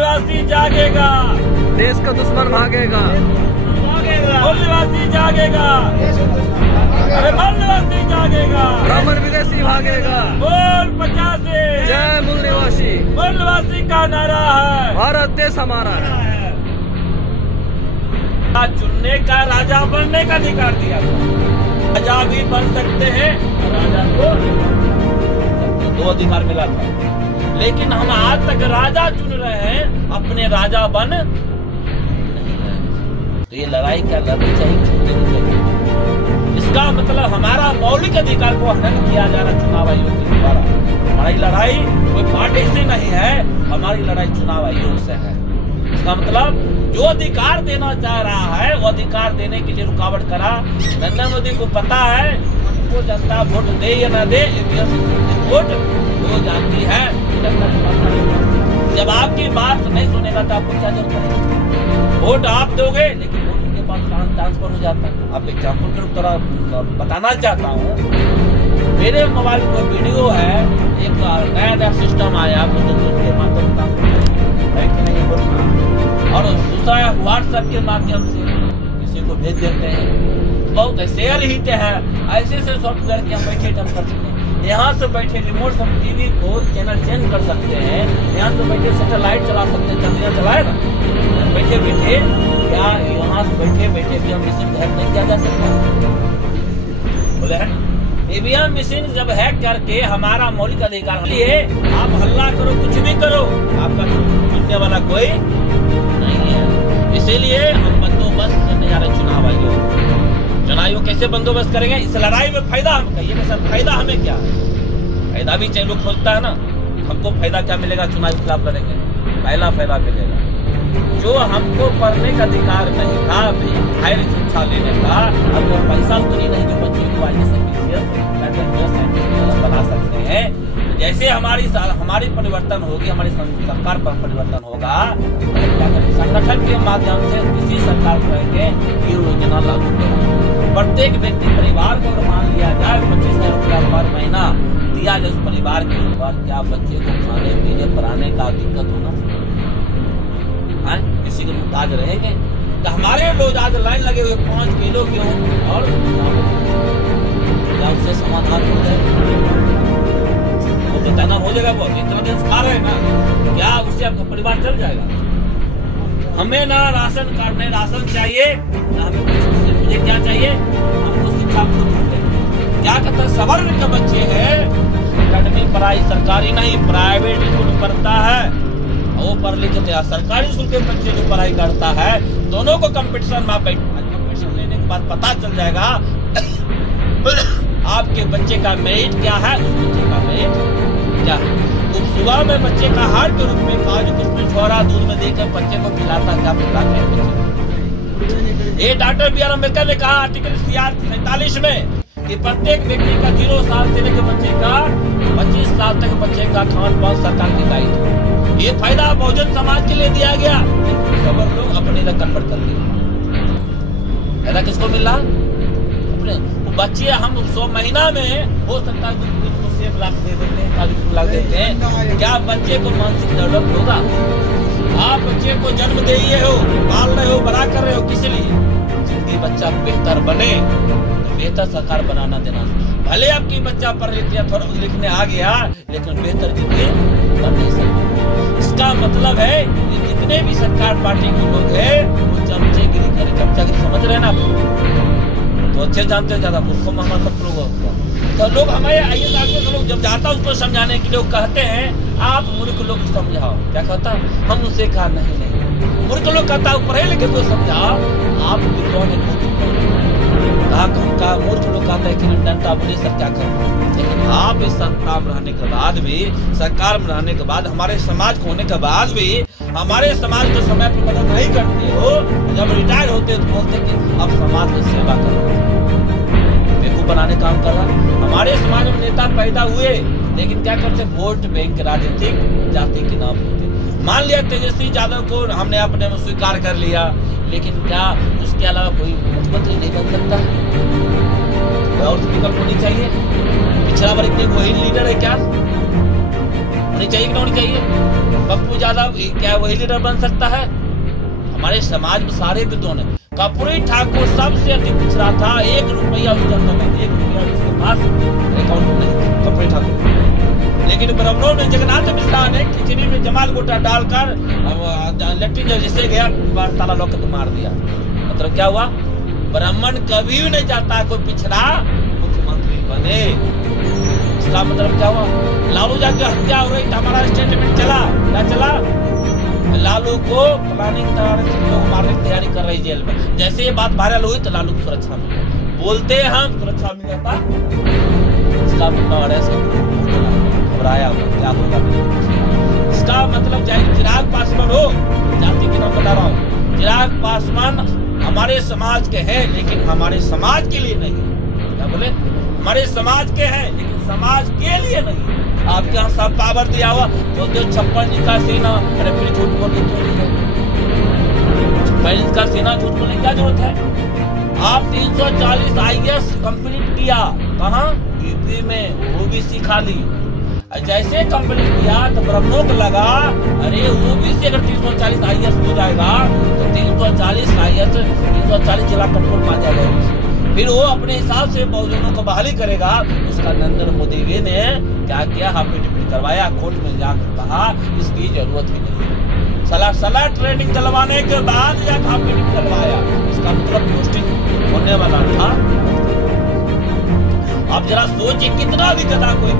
निवासी जागेगा, देश का दुश्मन भागेगा, मूल निवासी जागेगा, अरे मूल निवासी जागेगा, ब्राह्मण विदेशी भागेगा। बोल 85 जय मूल निवासी। मूल निवासी का नारा है, भारत देश हमारा है। चुनने का, राजा बनने का अधिकार दिया था। राजा भी बन सकते हैं, राजा को 2 अधिकार मिला था, लेकिन हम आज तक राजा चुन रहे हैं, अपने राजा बन नहीं रहे। तो ये लड़ाई क्या लड़नी चाहिए, छूटनी चाहिए। इसका मतलब हमारा मौलिक अधिकार को हनन किया जा रहा चुनाव आयोग के द्वारा। हमारी लड़ाई कोई पार्टी से नहीं है, हमारी लड़ाई चुनाव आयोग से है। इसका मतलब जो अधिकार देना चाह रहा है वो अधिकार देने के लिए रुकावट करा। नरेंद्र मोदी को पता है उनको जनता वोट दे या न दे, वोट वो जानती है। जब आपकी बात नहीं सुनेगा तो आपको क्या जरूरत है? वोट आप दोगे, लेकिन वोट उनके पास ट्रांसफर हो जाता है। आप एग्जाम्पल के रूप बताना चाहता हूँ, मेरे मोबाइल पर वीडियो है, एक नया सिस्टम आया के माध्यम और दूसरा व्हाट्सएप के माध्यम से किसी को भेज देते हैं। बहुत शेयर ही है, ऐसे सॉफ्टवेयर के हम बैठे कर सकते हैं। यहाँ से बैठे रिमोट से टीवी को चैनल चेंज कर सकते हैं, यहाँ से बैठे सैटेलाइट चला सकते हैं, चंद्रयान चलाएगा बैठे बैठे। क्या यहाँ से बैठे बैठे भी हम मशीन हैक नहीं किया जा सकता? बोले है ईवीएम मशीन जब हैक करके हमारा मौलिक अधिकार लिए आप हल्ला करो, कुछ भी करो, आपका सुनने वाला कोई नहीं है। इसीलिए हम बंदोबस्त करने जा रहे चुनाव आयोग। चुनाव आयोग कैसे बंदोबस्त करेंगे? इस लड़ाई में फायदा हम कहिए सर, फायदा हमें क्या है? फायदा भी चाहिए, लोग खोजता है ना, हमको फायदा क्या मिलेगा? चुनाव के खिलाफ लड़ेंगे, पहला फायदा मिलेगा जो हमको पढ़ने का अधिकार नहीं था, हायर शिक्षा लेने का, अब पैसा उतनी नहीं जो बच्चे को बना सकते हैं। जैसे हमारी परिवर्तन होगी, हमारी सरकार पर परिवर्तन होगा, संगठन के माध्यम से किसी सरकार कहेंगे ये योजना लागू करो। प्रत्येक व्यक्ति परिवार को मान लिया जाए 25,000 रुपया पर महीना दिया जाए उस परिवार के ऊपर, क्या बच्चे को खाने पीने पढ़ाने का दिक्कत होना? किसी के मुताज रहेंगे? तो हमारे लोग आज लाइन लगे हुए 5 किलो गेहूं और क्या उससे समाधान हो जाएगा? वो बताना हो जाएगा, वो इतना दिन खा रहे हैं ना, क्या उससे आपका परिवार चल जाएगा? हमें ना राशन कार्ड में राशन चाहिए, ना हमें मुझे क्या चाहिए? हमको शिक्षा क्या कहता है? सवर्ण के बच्चे हैं, अकेडमी पढ़ाई सरकारी नहीं प्राइवेट स्कूल पढ़ता है, वो पढ़ लिखे थे। सरकारी स्कूल के बच्चे जो पढ़ाई करता है, दोनों को कंपटीशन में कंपटीशन लेने के बाद पता चल जाएगा आपके बच्चे का मेरिट क्या है, उस बच्चे का मेरिट क्या है। तो सुबह में बच्चे का हार के रूप में काजू किस्में छोड़ा दूध में देकर बच्चे को खिलाता क्या खिलाते हैं? ये डॉक्टर बी आर अम्बेडकर ने कहा आर्टिकल 47 में कि प्रत्येक व्यक्ति का 0 साल से लेकर बच्चे का 25 साल तक बच्चे का खान पान सरकार की दायित्व। ये फायदा बहुजन समाज के लिए दिया गया, सब लोग अपने लिए कन्वर्ट कर लिए। फायदा किसको मिल रहा? अपने बच्चे हम 100 महीना में हो सकता है कुछ सेब लाख दे देते हैं, काजू लाख देते हैं, क्या बच्चे को मानसिक डेवलप होगा? आप बच्चे को जन्म दे हो, पाल रहे हो, बड़ा कर रहे हो, किस लिए? जिंदगी बच्चा बेहतर बने, तो बेहतर सरकार बनाना देना। भले आपकी बच्चा पढ़ लिख लिया, थोड़ा लिखने आ गया, लेकिन बेहतर जिंदगी बन नहीं सकती। इसका मतलब है कि जितने भी सरकार पार्टी के लोग हैं वो चमचेगिरी करें। चमचागिरी समझ रहे हैं ना आप? तो अच्छे जानते हैं, ज्यादा मूर्खों में हमारा सब लोग तो लोग हमारे आइए आगे लोग जब जाता उसको समझाने के लिए कहते हैं आप मूर्ख लोग समझाओ। क्या कहता? हम उससे कहा नहीं, मूर्ख लोग कहता पढ़े लिखे को समझाओ। आप कहा मूर्ख लोग कहता है कि डंडा बोले सर क्या करें। लेकिन आप इस सत्ता में रहने के बाद भी, सरकार में रहने के बाद, हमारे समाज को होने के बाद भी हमारे समाज को समय पर मदद नहीं करते हो। जब रिटायर होते तो बोलते कि अब समाज की सेवा करो, बेवकूफ बनाने काम कर रहा। हमारे समाज में नेता पैदा हुए, लेकिन क्या करते? वोट बैंक राजनीतिक जाति के नाम होते। मान लिया तेजस्वी यादव को हमने अपने में स्वीकार कर लिया, लेकिन क्या उसके अलावा कोई मुख्यमंत्री नहीं बन सकता? और विकल्प होनी चाहिए। पिछड़ा वर्ग के वही लीडर है क्या? होनी चाहिए कि नहीं होनी चाहिए? पप्पू यादव क्या वही लीडर बन सकता है? हमारे समाज में सारे विद्वान है। कर्पूरी ठाकुर सबसे अधिक पिछड़ा था, 1 रुपया उसके अंदर नहीं, 1 रुपया उसके पास अकाउंट में नहीं था कर्पूरी ठाकुर। लेकिन ब्राह्मणों ने, जगन्नाथ मिश्रा ने खिचड़ी में जमाल गोटा डालकर लेट्रिन जैसे गया, ताला लॉक करके मार दिया। मतलब क्या हुआ? ब्राह्मण कभी भी नहीं चाहता कोई पिछड़ा मुख्यमंत्री बने। इसका मतलब क्या हुआ? लालू यादव की हत्या हो रही तो हमारा स्टेटमेंट चला, क्या चला? लालू को प्लानिंग लोग मारने की तैयारी कर रही जेल में। जैसे ये बात वायरल हुई तो लालू को सुरक्षा मिली, बोलते हम सुरक्षा मिल जाता, इसका घबराया हुआ क्या होगा? इसका मतलब चाहे चिराग पासवान हो, जाति के नाम बता रहा हूँ, चिराग पासवान हमारे समाज के हैं लेकिन हमारे समाज के लिए नहीं। क्या बोले? हमारे समाज के हैं लेकिन समाज के लिए नहीं। आपके यहाँ सब पावर दिया हुआ तो 56 इंच का सेना, अरे फिर झूठ बोलने क्यों नहीं है? 56 इंच का सेना झूठ बोलने की क्या जरूरत है? आप 340 IAS कंप्लीट किया, कहाँ? यूपी में, ओबीसी खाली। जैसे कंप्लीट किया तो ब्राह्मणों को लगा अरे ओबीसी अगर 340 IAS हो जाएगा तो 340 IAS 340 जिला कंट्रोल पा जाएगा। फिर वो अपने हिसाब से बहुजनों को बहाली करेगा। उसका नरेंद्र मोदी ने क्या किया? हाफी टिप्पणी करवाया, कोर्ट में जाकर कहा इसकी जरूरत ही नहीं। सला ट्रेनिंग चलवाने के बाद या हाफी टिप्पणी करवाया, इसका मतलब पोस्टिंग होने वाला था। आप जरा सोचिए कितना भी गधा कोई